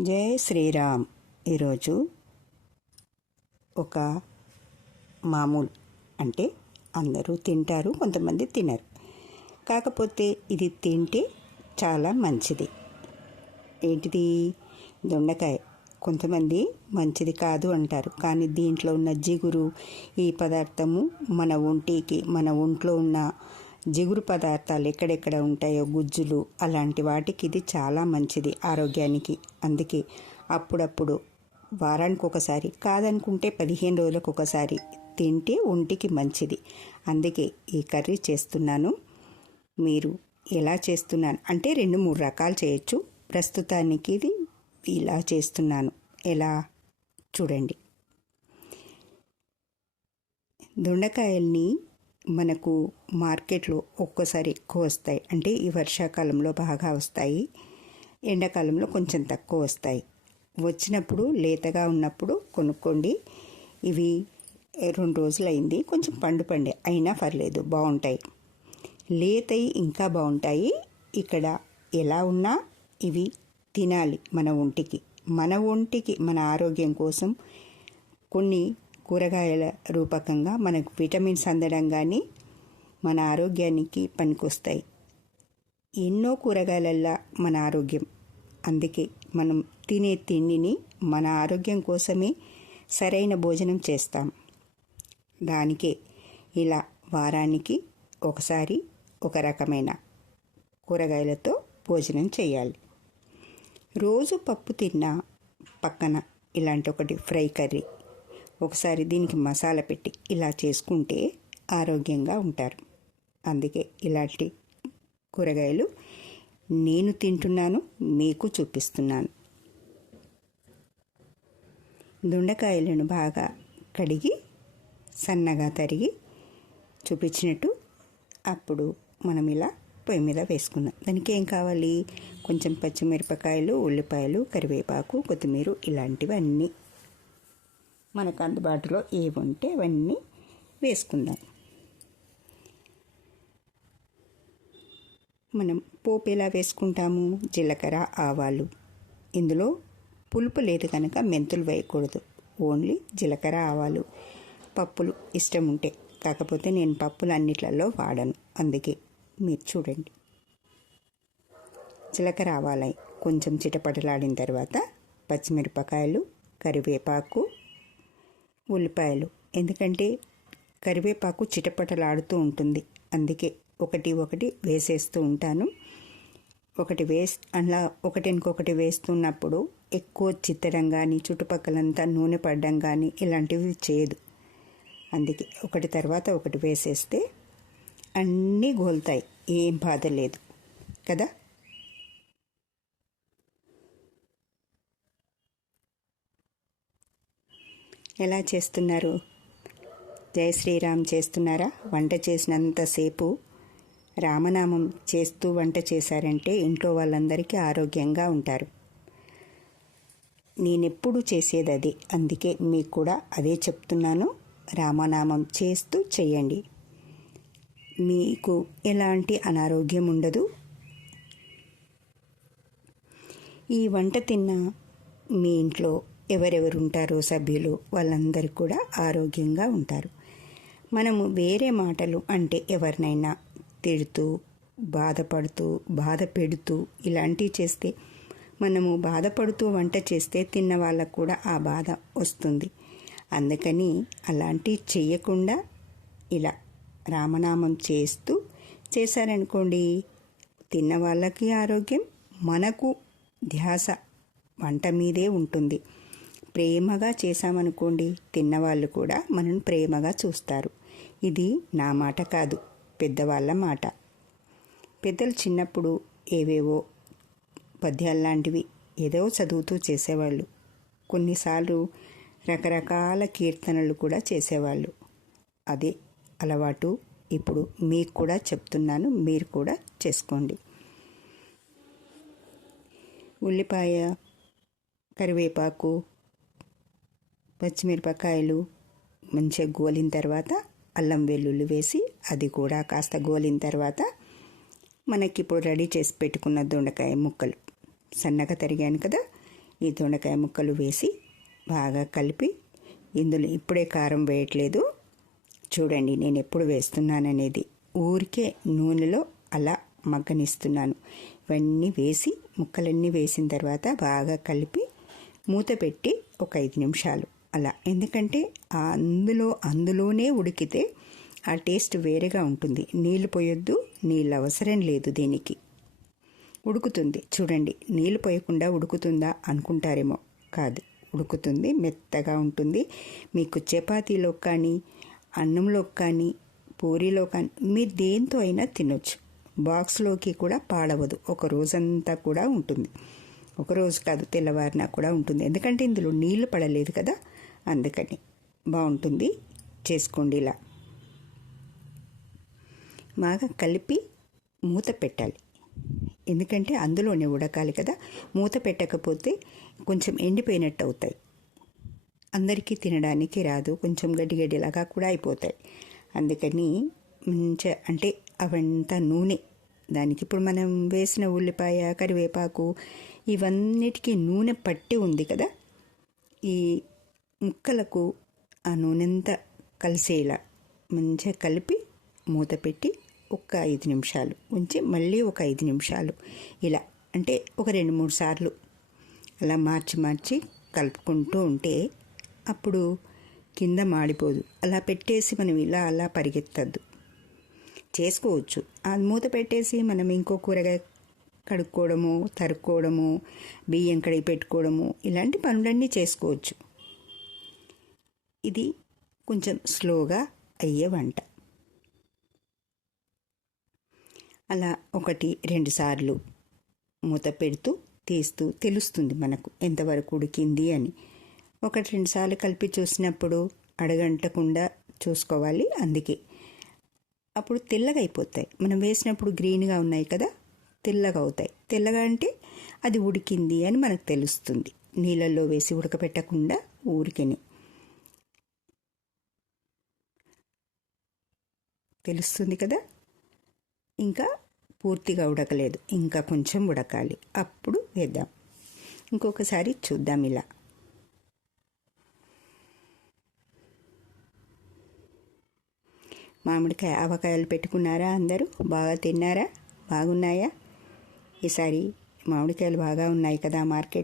జై శ్రీరామ్. ఈరోజు ఒక మామూలు అంటే అందరూ తింటారు కొంతమంది తినరు. కాకపోతే ఇది తింటే చాలా మంచిది. ఏంటిది? దొండకాయ. కొంతమంది మంచిది కాదు అంటారు. కానీ దీంట్లో ఉన్న జిగురు ఈ పదార్థము మన ఒంటికి మన ఒంట్లో ఉన్న జిగురు పదార్థాలు ఎక్కడెక్కడ ఉంటాయో గుజ్జులు అలాంటి వాటికి ఇది చాలా మంచిది ఆరోగ్యానికి. అందుకే అప్పుడప్పుడు వారానికి ఒకసారి కాదనుకుంటే పదిహేను రోజులకు ఒకసారి తింటే ఒంటికి మంచిది. అందుకే ఈ కర్రీ చేస్తున్నాను. మీరు ఎలా చేస్తున్నాను అంటే రెండు మూడు రకాలు చేయొచ్చు. ప్రస్తుతానికి ఇది ఇలా చేస్తున్నాను. ఎలా? చూడండి. దొండకాయల్ని మనకు మార్కెట్లో ఒక్కోసారి ఎక్కువ వస్తాయి. అంటే ఈ వర్షాకాలంలో బాగా వస్తాయి. ఎండాకాలంలో కొంచెం తక్కువ వస్తాయి. వచ్చినప్పుడు లేతగా ఉన్నప్పుడు కొనుక్కోండి. ఇవి రెండు రోజులు అయింది కొంచెం పండు పండే. అయినా పర్లేదు బాగుంటాయి. లేతయి ఇంకా బాగుంటాయి. ఇక్కడ ఎలా ఉన్నా ఇవి తినాలి మన ఒంటికి. మన ఒంటికి మన ఆరోగ్యం కోసం కొన్ని కూరగాయల రూపకంగా మనకు విటమిన్స్ అందడం కానీ మన ఆరోగ్యానికి పనికొస్తాయి. ఎన్నో కూరగాయలల్లా మన ఆరోగ్యం. అందుకే మనం తినే తిండిని మన ఆరోగ్యం కోసమే సరైన భోజనం చేస్తాం. దానికే ఇలా వారానికి ఒకసారి ఒక రకమైన కూరగాయలతో భోజనం చేయాలి. రోజు పప్పు తిన్నా పక్కన ఇలాంటి ఒకటి ఫ్రై కర్రీ ఒకసారి దీనికి మసాలా పెట్టి ఇలా చేసుకుంటే ఆరోగ్యంగా ఉంటారు. అందుకే ఇలాంటి కూరగాయలు నేను తింటున్నాను మీకు చూపిస్తున్నాను. దొండకాయలను బాగా కడిగి సన్నగా తరిగి చూపించినట్టు అప్పుడు మనం ఇలా పొయ్యి మీద వేసుకుందాం. దానికి ఏం కావాలి? కొంచెం పచ్చిమిరపకాయలు ఉల్లిపాయలు కరివేపాకు కొత్తిమీర ఇలాంటివన్నీ. మనకు అందుబాటులో ఏవి ఉంటే అవన్నీ వేసుకుందాం. మనం పోపు ఎలా వేసుకుంటాము? జీలకర్ర ఆవాలు. ఇందులో పులుపు లేదు కనుక మెంతులు వేయకూడదు. ఓన్లీ జీలకర్ర ఆవాలు. పప్పులు ఇష్టం ఉంటే. కాకపోతే నేను పప్పులు అన్నిట్లలో వాడను. అందుకే మీరు చూడండి. జీలకర్ర ఆవాలై కొంచెం చిటపటలాడిన తర్వాత పచ్చిమిరపకాయలు కరివేపాకు ఉల్లిపాయలు. ఎందుకంటే కరివేపాకు చిటపటలాడుతూ ఉంటుంది. అందుకే ఒకటి ఒకటి వేసేస్తూ ఉంటాను. ఒకటి వేస్ అలా ఒకటి ఇంకొకటి వేస్తున్నప్పుడు ఎక్కువ చిత్తడం కానీ చుట్టుపక్కలంతా నూనె పడడం కానీ ఇలాంటివి చేయదు. అందుకే ఒకటి తర్వాత ఒకటి వేసేస్తే అన్నీ గోల్తాయి. ఏం బాధ లేదు. కదా? ఎలా చేస్తున్నారు? జై శ్రీరామ్ చేస్తున్నారా? వంట చేసినంతసేపు రామనామం చేస్తూ వంట చేశారంటే ఇంట్లో వాళ్ళందరికీ ఆరోగ్యంగా ఉంటారు. నేనెప్పుడు చేసేది అది అందుకే మీకు కూడా అదే చెప్తున్నాను. రామనామం చేస్తూ చేయండి. మీకు ఎలాంటి అనారోగ్యం ఉండదు. ఈ వంట తిన్న మీ ఇంట్లో ఎవరెవరు ఉంటారో సభ్యులు వాళ్ళందరూ కూడా ఆరోగ్యంగా ఉంటారు. మనము వేరే మాటలు అంటే ఎవరినైనా తిడుతూ బాధపడుతూ బాధ పెడుతూ ఇలాంటివి చేస్తే మనము బాధపడుతూ వంట చేస్తే తిన్న వాళ్ళకు కూడా ఆ బాధ వస్తుంది. అందుకని అలాంటివి చేయకుండా ఇలా రామనామం చేస్తూ చేశారనుకోండి తిన్న వాళ్ళకి ఆరోగ్యం మనకు ధ్యాస వంట మీదే ఉంటుంది. ప్రేమగా చేశామనుకోండి తిన్నవాళ్ళు కూడా మనను ప్రేమగా చూస్తారు. ఇది నా మాట కాదు పెద్దవాళ్ళ మాట. పెద్దలు చిన్నప్పుడు ఏవేవో పద్యాలు లాంటివి ఏదో చదువుతూ చేసేవాళ్ళు. కొన్నిసార్లు రకరకాల కీర్తనలు కూడా చేసేవాళ్ళు. అదే అలవాటు ఇప్పుడు మీకు కూడా చెప్తున్నాను మీరు కూడా చేసుకోండి. ఉల్లిపాయ కరివేపాకు పచ్చిమిరపకాయలు మంచిగా గోలిన తర్వాత అల్లం వెల్లుల్లి వేసి అది కూడా కాస్త గోలిన తర్వాత మనకి ఇప్పుడు రెడీ చేసి పెట్టుకున్న దొండకాయ ముక్కలు. సన్నగా తరిగాను కదా ఈ దొండకాయ ముక్కలు వేసి బాగా కలిపి ఇందులో ఇప్పుడే కారం వేయట్లేదు. చూడండి నేను ఎప్పుడు వేస్తున్నాననేది. ఊరికే నూనెలో అలా మగ్గనిస్తున్నాను. ఇవన్నీ వేసి ముక్కలన్నీ వేసిన తర్వాత బాగా కలిపి మూత పెట్టి ఒక ఐదు నిమిషాలు అలా. ఎందుకంటే అందులో అందులోనే ఉడికితే ఆ టేస్ట్ వేరేగా ఉంటుంది. నీళ్ళు పోయొద్దు నీళ్ళు అవసరం లేదు దీనికి. ఉడుకుతుంది. చూడండి నీళ్ళు పోయకుండా ఉడుకుతుందా అనుకుంటారేమో. కాదు ఉడుకుతుంది మెత్తగా ఉంటుంది. మీకు చపాతీలో కానీ అన్నంలో కానీ పూరీలో కానీ మీరు దేంతో అయినా తినొచ్చు. బాక్స్లోకి కూడా పాడవదు. ఒక రోజంతా కూడా ఉంటుంది. ఒక రోజు కాదు తెల్లవారినా కూడా ఉంటుంది. ఎందుకంటే ఇందులో నీళ్ళు పడలేదు కదా. అందుకని. బాగుంటుంది. చేసుకోండి ఇలా. బాగా కలిపి మూత పెట్టాలి. ఎందుకంటే అందులోనే ఉడకాలి కదా. మూత పెట్టకపోతే కొంచెం ఎండిపోయినట్టు అవుతాయి. అందరికీ తినడానికి రాదు. కొంచెం గడ్డి గడ్డిలాగా కూడా అయిపోతాయి. అందుకని మంచిగా అంటే అవంతా నూనె. దానికి ఇప్పుడు మనం వేసిన ఉల్లిపాయ కరివేపాకు ఇవన్నిటికీ నూనె పట్టి ఉంది కదా. ఈ ముక్కలకు ఆ నూనెంతా కలిసేలా మంచిగా కలిపి మూత పెట్టి ఒక ఐదు నిమిషాలు ఉంచి మళ్ళీ ఒక ఐదు నిమిషాలు ఇలా అంటే ఒక రెండు మూడు సార్లు అలా మార్చి మార్చి కలుపుకుంటూ ఉంటే అప్పుడు కింద మాడిపోదు. అలా పెట్టేసి మనం ఇలా అలా పరిగెత్తద్దు. చేసుకోవచ్చు. అది మూత పెట్టేసి మనం ఇంకో కూరగాయ కడుక్కోవడము తరుక్కోవడము బియ్యం కడిగి పెట్టుకోవడము ఇలాంటి పనులన్నీ చేసుకోవచ్చు. ఇది కొంచెం స్లోగా అయ్యే వంట. అలా ఒకటి రెండు సార్లు మూత పెడుతూ తీస్తూ తెలుస్తుంది మనకు ఎంతవరకు ఉడికింది అని. ఒకటి రెండు సార్లు కలిపి చూసినప్పుడు అడగంటకుండా చూసుకోవాలి అందుకే. అప్పుడు తెల్లగా అయిపోతాయి. మనం వేసినప్పుడు గ్రీన్గా ఉన్నాయి కదా తెల్లగా అవుతాయి. తెల్లగా అంటే అది ఉడికింది అని మనకు తెలుస్తుంది. నీళ్ళల్లో వేసి ఉడకపెట్టకుండా ఊరికని. తెలుస్తుంది కదా? ఇంకా పూర్తిగా ఉడకలేదు. ఇంకా కొంచెం ఉడకాలి. అప్పుడు వేద్దాం. ఇంకొకసారి చూద్దాం ఇలా. మామిడికాయ ఆవకాయలు పెట్టుకున్నారా అందరూ? బాగా తిన్నారా? బాగున్నాయా? ఈసారి మామిడికాయలు బాగా ఉన్నాయి కదా మార్కెట్